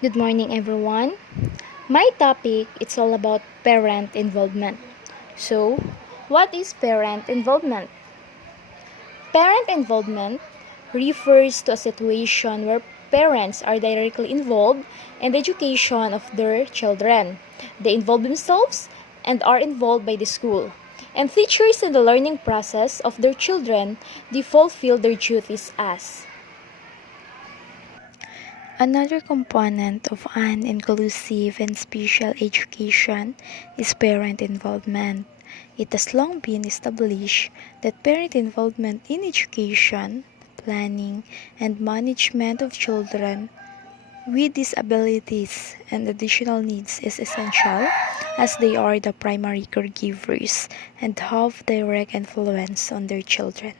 Good morning, everyone. My topic it's all about parent involvement. So, what is parent involvement? Parent involvement refers to a situation where parents are directly involved in the education of their children. They involve themselves and are involved by the school. And teachers in the learning process of their children, they fulfill their duties as. Another component of an inclusive and special education is parent involvement. It has long been established that parent involvement in education, planning, and management of children with disabilities and additional needs is essential as they are the primary caregivers and have direct influence on their children.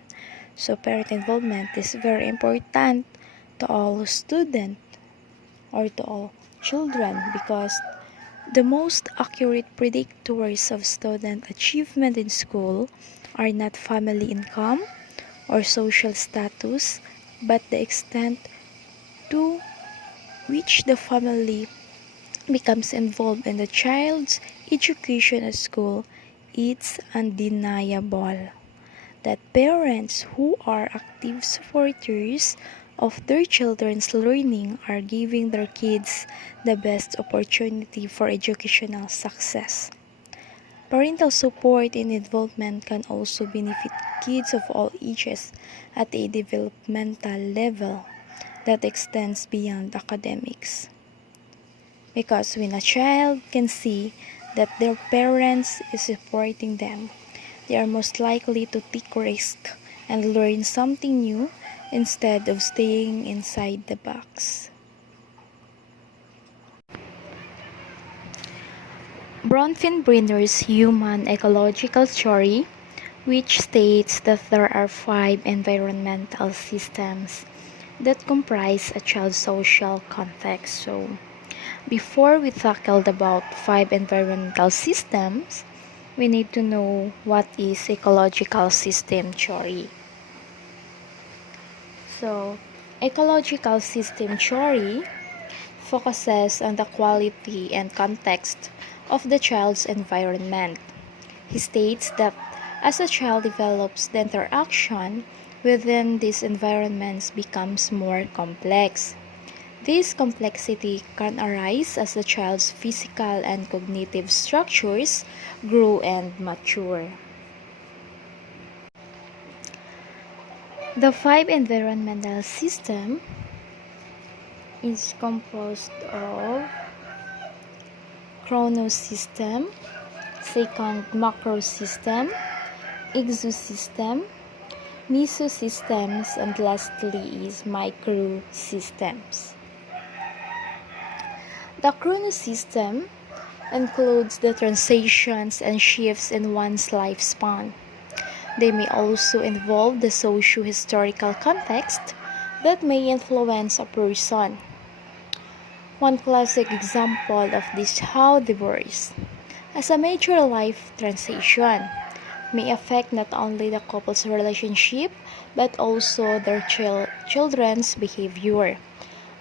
So parent involvement is very important to all students or to all children because the most accurate predictors of student achievement in school are not family income or social status, but the extent to which the family becomes involved in the child's education at school. It's undeniable that parents who are active supporters of their children's learning are giving their kids the best opportunity for educational success. Parental support and involvement can also benefit kids of all ages at a developmental level that extends beyond academics. Because when a child can see that their parents is supporting them, they are most likely to take risk and learn something new instead of staying inside the box. Bronfenbrenner's Human Ecological Theory, which states that there are 5 environmental systems that comprise a child's social context. So, before we tackled about 5 environmental systems, we need to know what is ecological system theory. So, ecological system theory focuses on the quality and context of the child's environment. He states that as a child develops, the interaction within these environments becomes more complex. This complexity can arise as the child's physical and cognitive structures grow and mature. The 5 environmental system is composed of chronosystem, second macrosystem, exosystem, mesosystems, and lastly is microsystems. The chronosystem includes the transitions and shifts in one's lifespan. They may also involve the socio-historical context that may influence a person. One classic example of this is how divorce, as a major life transition, may affect not only the couple's relationship but also their children's behavior.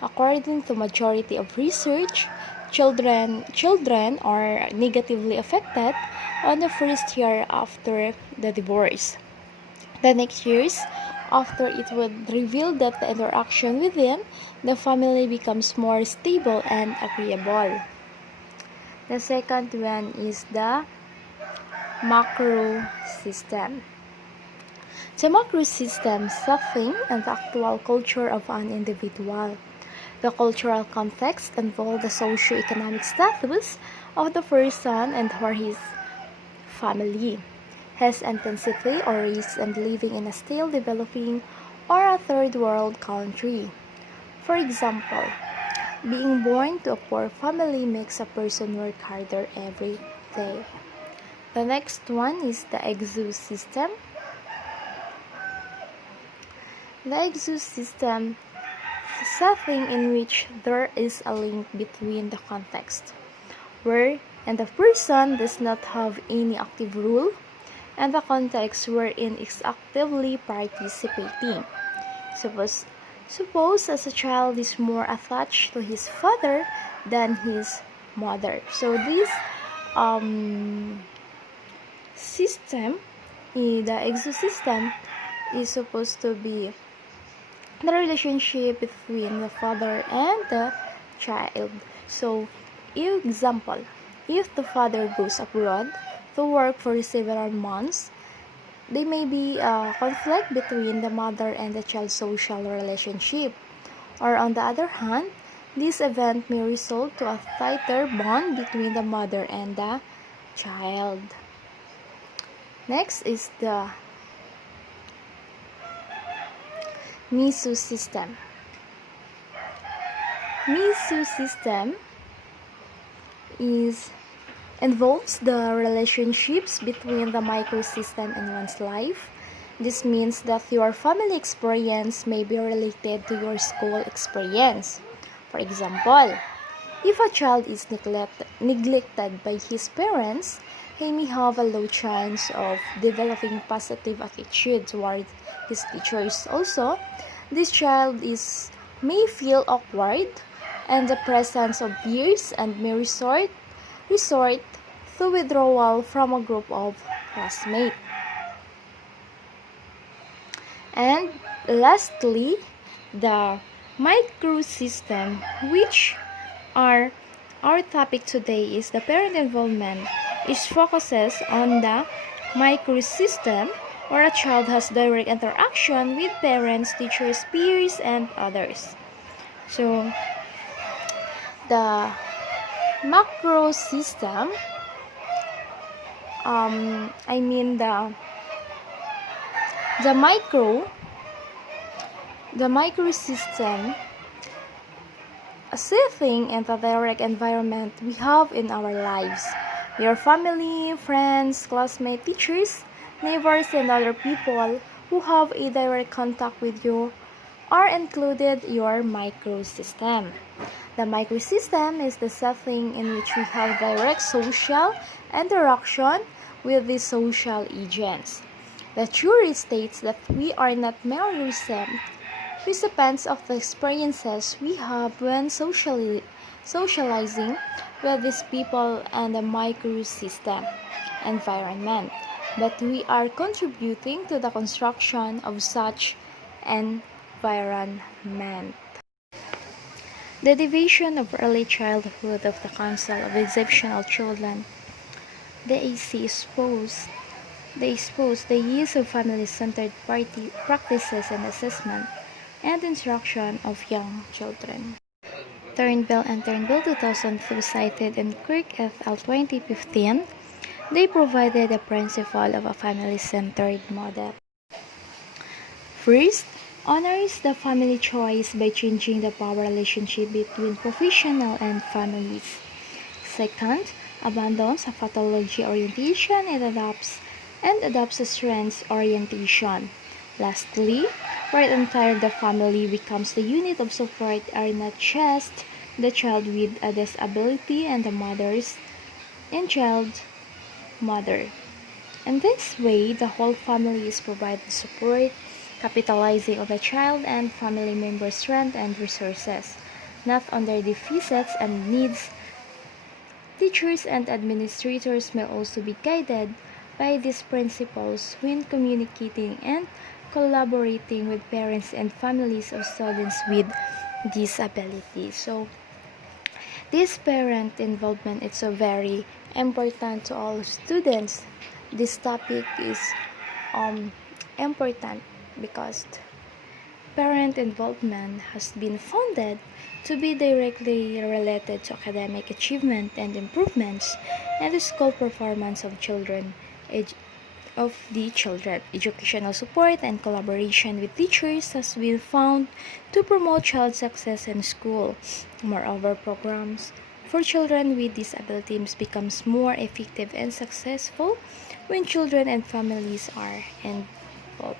According to majority of research, children are negatively affected on the first year after the divorce. The next years after, it would reveal that the interaction within the family becomes more stable and agreeable. The second one is the macro system. The macro system setting and the actual culture of an individual. The cultural context involves the socio-economic status of the person and or his family, his intensity or risk and living in a still developing or a third world country. For example, being born to a poor family makes a person work harder every day. The next one is the exosystem. The exosystem is a setting in which there is a link between the context, where and the person does not have any active role, and the context wherein is actively participating. Suppose Suppose as a child is more attached to his father than his mother. So this system, the exosystem, is supposed to be the relationship between the father and the child. So, example, if the father goes abroad to work for several months, there may be a conflict between the mother and the child's social relationship. Or on the other hand, this event may result to a tighter bond between the mother and the child. Next is the mesosystem. Mesosystem involves the relationships between the microsystem and one's life. This means that your family experience may be related to your school experience. For example, if a child is neglected by his parents, he may have a low chance of developing positive attitude toward his teachers. Also, this child may feel awkward and the presence of peers and may resort to withdrawal from a group of classmates. And lastly, the microsystem, which our topic today is the parent involvement, is focuses on the microsystem where a child has direct interaction with parents, teachers, peers, and others. So, the macro system, the micro system, a setting and the direct environment we have in our lives. Your family, friends, classmates, teachers, neighbors, and other people who have a direct contact with you are included your microsystem. The microsystem is the setting in which we have direct social interaction with the social agents. The theory states that we are not mere recipients of the experiences we have when socializing with these people and the microsystem environment, but we are contributing to the construction of such environment. The Division of Early Childhood of the Council of Exceptional Children, the AC, expose the use of family-centered practices and assessment and instruction of young children. Turnbull and Turnbull 2002 cited in Kirk et al. 2015, they provided the principle of a family-centered model. First, honors the family choice by changing the power relationship between professional and families. Second, abandons a pathology orientation and adopts a strengths orientation. Lastly, where entire the family becomes the unit of support are not just the child with a disability and the mother. In this way, the whole family is provided support, capitalizing on the child and family members' strength and resources, not on their deficits and needs. Teachers and administrators may also be guided by these principles when communicating and collaborating with parents and families of students with disabilities. So, this parent involvement is so very important to all students. This topic is important because parent involvement has been founded to be directly related to academic achievement and improvements and the school performance of the children. Educational support and collaboration with teachers has been found to promote child success in school. Moreover, programs for children with disabilities becomes more effective and successful when children and families are involved.